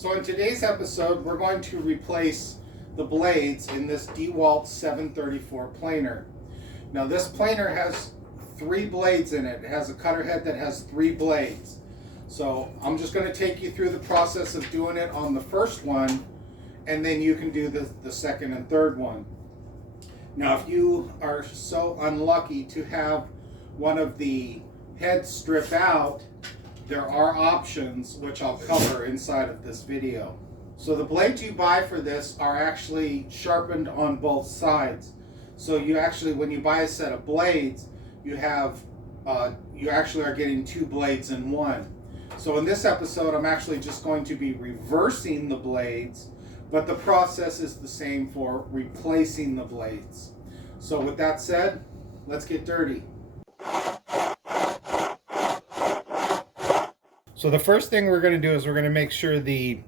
So in today's episode, we're going to replace the blades in this Dewalt 734 planer. Now this planer has 3 blades in it. It has a cutter head that has 3 blades. So I'm just going to take you through the process of doing it on the first one, and then you can do the second and third one. Now if you are so unlucky to have one of the heads strip out, there are options which I'll cover inside of this video. So the blades you buy for this are actually sharpened on both sides. So you actually, when you buy a set of blades, you actually are getting 2 blades in one. So in this episode, I'm actually just going to be reversing the blades, but the process is the same for replacing the blades. So with that said, let's get dirty. So the first thing we're going to do is we're going to make sure the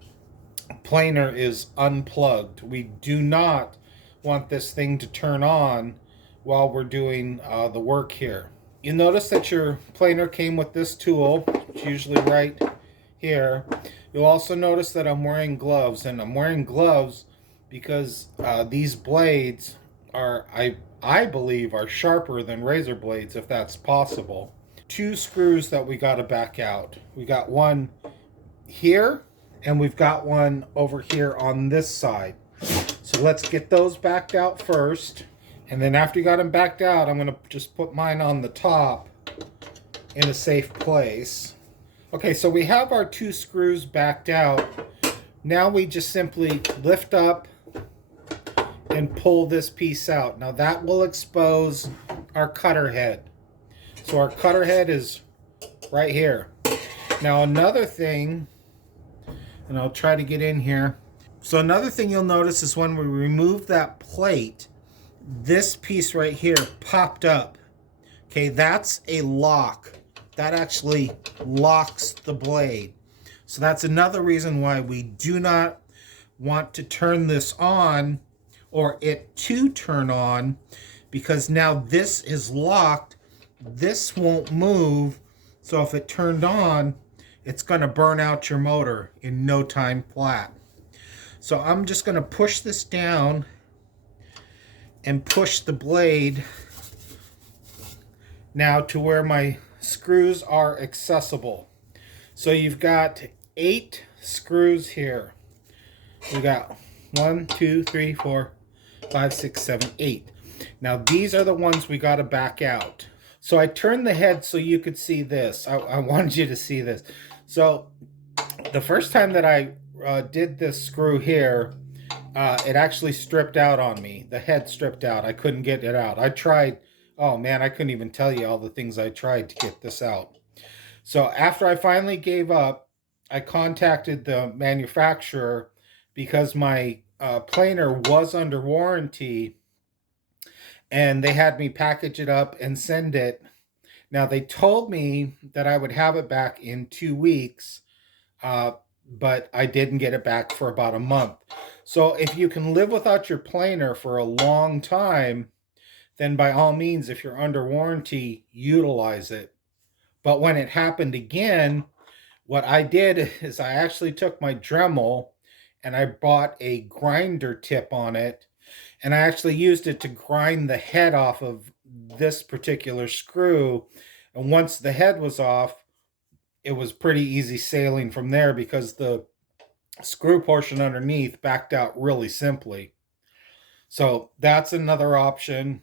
planer is unplugged. We do not want this thing to turn on while we're doing the work here. You'll notice that your planer came with this tool, it's usually right here. You'll also notice that I'm wearing gloves, and I'm wearing gloves because these blades are, I believe, are sharper than razor blades, if that's possible. 2 screws that we got to back out. We got one here, and we've got one over here on this side. So let's get those backed out first. And then after you got them backed out, I'm going to just put mine on the top in a safe place. Okay, so we have our 2 screws backed out. Now we just simply lift up and pull this piece out. Now that will expose our cutter head. So our cutter head is right here. Now another thing, and I'll try to get in here. So another thing you'll notice is when we remove that plate, this piece right here popped up. Okay, that's a lock. That actually locks the blade. So that's another reason why we do not want to turn this on, or it to turn on, because now this is locked. This won't move, so if it turned on, it's going to burn out your motor in no time flat. So I'm just going to push this down and push the blade now to where my screws are accessible. So you've got 8 screws here. We got 1, 2, 3, 4, 5, 6, 7, 8. Now these are the ones we got to back out. So I turned the head so you could see this. I wanted you to see this. So the first time that I did this screw here, it actually stripped out on me. The head stripped out. I couldn't get it out. I tried, oh man, I couldn't even tell you all the things I tried to get this out. So after I finally gave up, I contacted the manufacturer because my planer was under warranty, and they had me package it up and send it. Now they told me that I would have it back in 2 weeks, but I didn't get it back for about a month. So if you can live without your planer for a long time, then by all means, if you're under warranty, utilize it. But when it happened again, what I did is I actually took my Dremel and I bought a grinder tip on it, and I actually used it to grind the head off of this particular screw. And once the head was off, it was pretty easy sailing from there because the screw portion underneath backed out really simply. So that's another option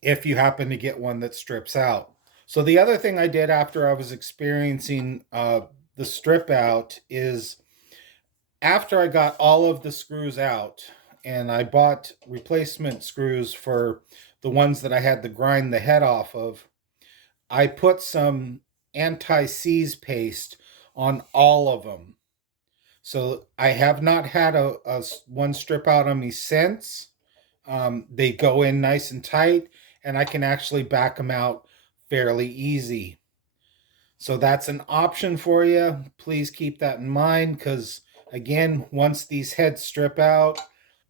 if you happen to get one that strips out. So the other thing I did after I was experiencing the strip out is, after I got all of the screws out, and I bought replacement screws for the ones that I had to grind the head off of, I put some anti-seize paste on all of them. So I have not had a one strip out on me since. They go in nice and tight, and I can actually back them out fairly easy. So that's an option for you. Please keep that in mind, because again, once these heads strip out,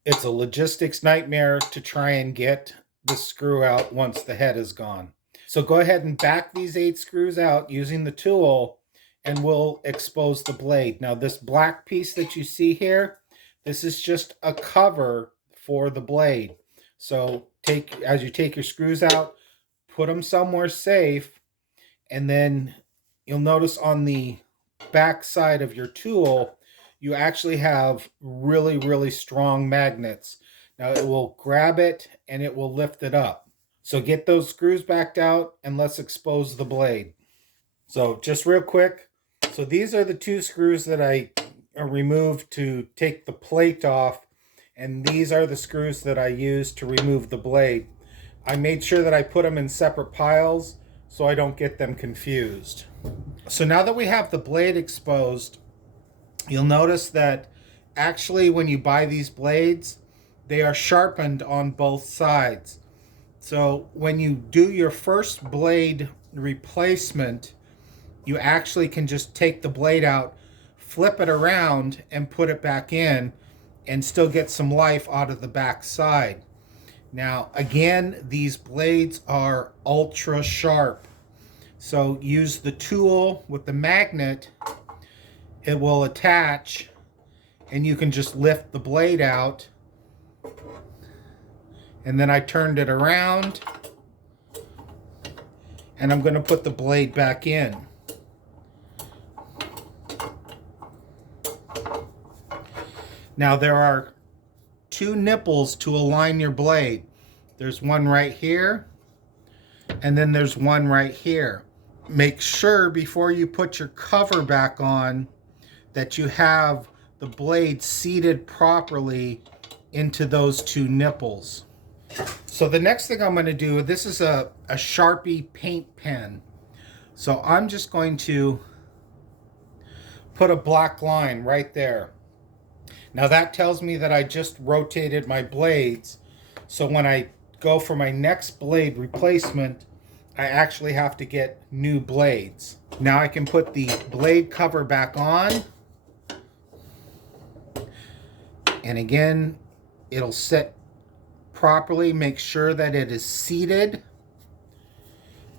it's a logistics nightmare to try and get the screw out once the head is gone. So go ahead and back these 8 screws out using the tool, and we'll expose the blade. Now this black piece that you see here, this is just a cover for the blade. So as you take your screws out, put them somewhere safe, and then you'll notice on the back side of your tool, you actually have really, really strong magnets. Now it will grab it and it will lift it up. So get those screws backed out and let's expose the blade. So just real quick, so these are the two screws that I removed to take the plate off, and these are the screws that I used to remove the blade. I made sure that I put them in separate piles so I don't get them confused. So now that we have the blade exposed, you'll notice that actually when you buy these blades, they are sharpened on both sides. So when you do your first blade replacement, you actually can just take the blade out, flip it around, and put it back in, and still get some life out of the back side. Now, again, these blades are ultra sharp. So use the tool with the magnet. It will attach, and you can just lift the blade out. And then I turned it around, and I'm going to put the blade back in. Now there are two nipples to align your blade. There's one right here, and then there's one right here. Make sure before you put your cover back on that you have the blade seated properly into those two nipples. So the next thing I'm going to do, this is a Sharpie paint pen. So I'm just going to put a black line right there. Now that tells me that I just rotated my blades. So when I go for my next blade replacement, I actually have to get new blades. Now I can put the blade cover back on. And again, it'll sit properly. Make sure that it is seated.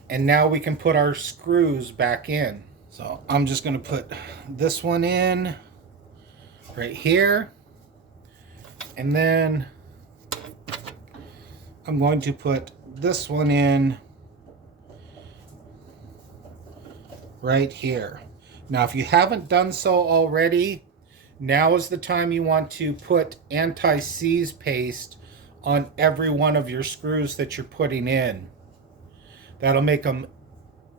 And now we can put our screws back in. So I'm just going to put this one in right here, and then I'm going to put this one in right here. Now if you haven't done so already, now is the time you want to put anti-seize paste on every one of your screws that you're putting in. That'll make them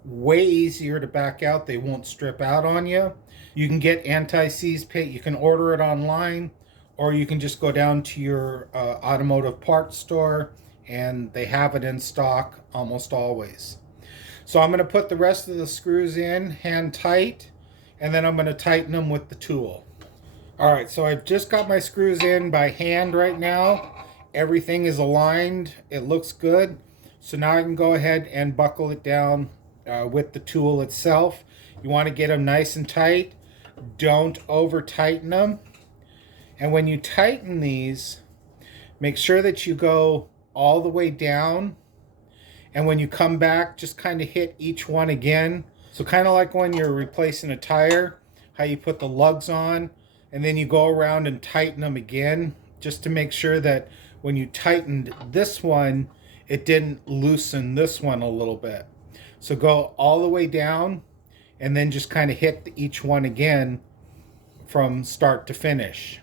way easier to back out. They won't strip out on you. You can get anti-seize paint. You can order it online, or you can just go down to your automotive parts store, and they have it in stock almost always. So I'm going to put the rest of the screws in hand tight, and then I'm going to tighten them with the tool. All right, so I've just got my screws in by hand right now. Everything is aligned. It looks good. So now I can go ahead and buckle it down with the tool itself. You want to get them nice and tight. Don't over tighten them. And when you tighten these, make sure that you go all the way down. And when you come back, just kind of hit each one again. So kind of like when you're replacing a tire, how you put the lugs on, and then you go around and tighten them again, just to make sure that when you tightened this one, it didn't loosen this one a little bit. So go all the way down, and then just kind of hit each one again from start to finish.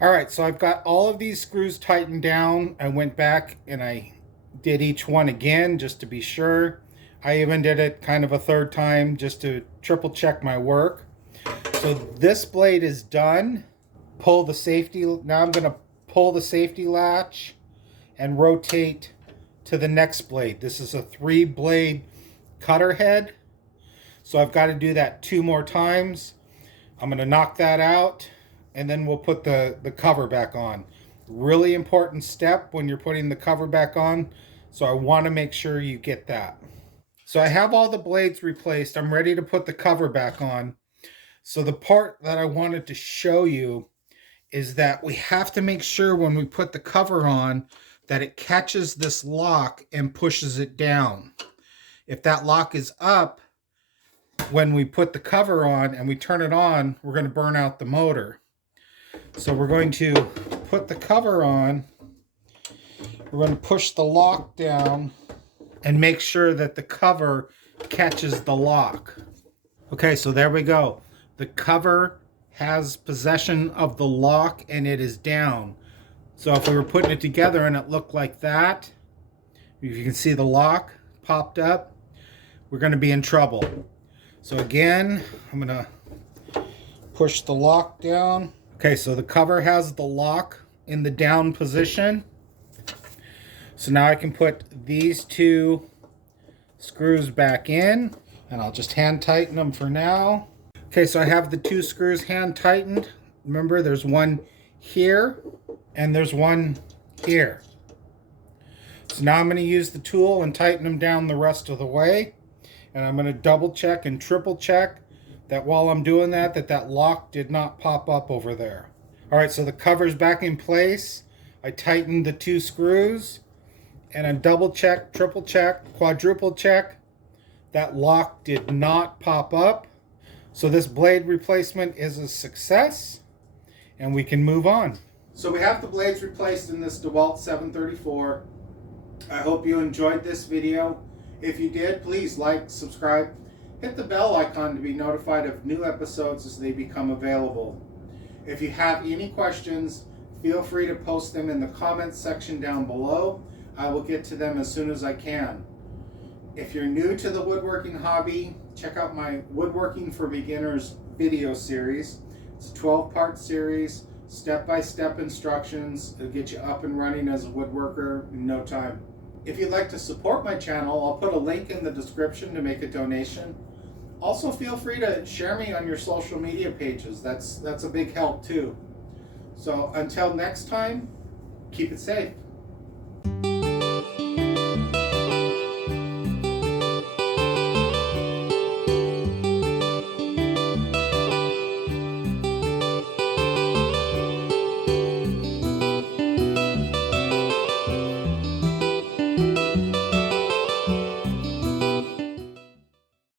All right, so I've got all of these screws tightened down. I went back and I did each one again just to be sure. I even did it kind of a third time just to triple check my work. So this blade is done. Pull the safety. Now I'm going to pull the safety latch and rotate to the next blade. This is a 3-blade cutter head. So I've got to do that 2 more times. I'm going to knock that out, and then we'll put the cover back on. Really important step when you're putting the cover back on. So I want to make sure you get that. So I have all the blades replaced. I'm ready to put the cover back on. So the part that I wanted to show you is that we have to make sure when we put the cover on that it catches this lock and pushes it down. If that lock is up, when we put the cover on and we turn it on, we're going to burn out the motor. So we're going to put the cover on. We're going to push the lock down and make sure that the cover catches the lock. Okay, so there we go. The cover has possession of the lock and it is down. So if we were putting it together and it looked like that, if you can see the lock popped up, we're going to be in trouble. So again, I'm going to push the lock down. Okay, so the cover has the lock in the down position. So now I can put these two screws back in, and I'll just hand tighten them for now. Okay, so I have the two screws hand tightened. Remember, there's one here and there's one here. So now I'm going to use the tool and tighten them down the rest of the way. And I'm going to double check and triple check that while I'm doing that, that lock did not pop up over there. All right, so the cover's back in place. I tightened the two screws and I double check, triple check, quadruple check. That lock did not pop up. So this blade replacement is a success and we can move on. So we have the blades replaced in this Dewalt 734. I hope you enjoyed this video. If you did, please like, subscribe, hit the bell icon to be notified of new episodes as they become available. If you have any questions, feel free to post them in the comments section down below. I will get to them as soon as I can. If you're new to the woodworking hobby, check out my Woodworking for Beginners video series. It's a 12-part series, step-by-step instructions. It'll get you up and running as a woodworker in no time. If you'd like to support my channel, I'll put a link in the description to make a donation. Also, feel free to share me on your social media pages. That's a big help too. So until next time, keep it safe.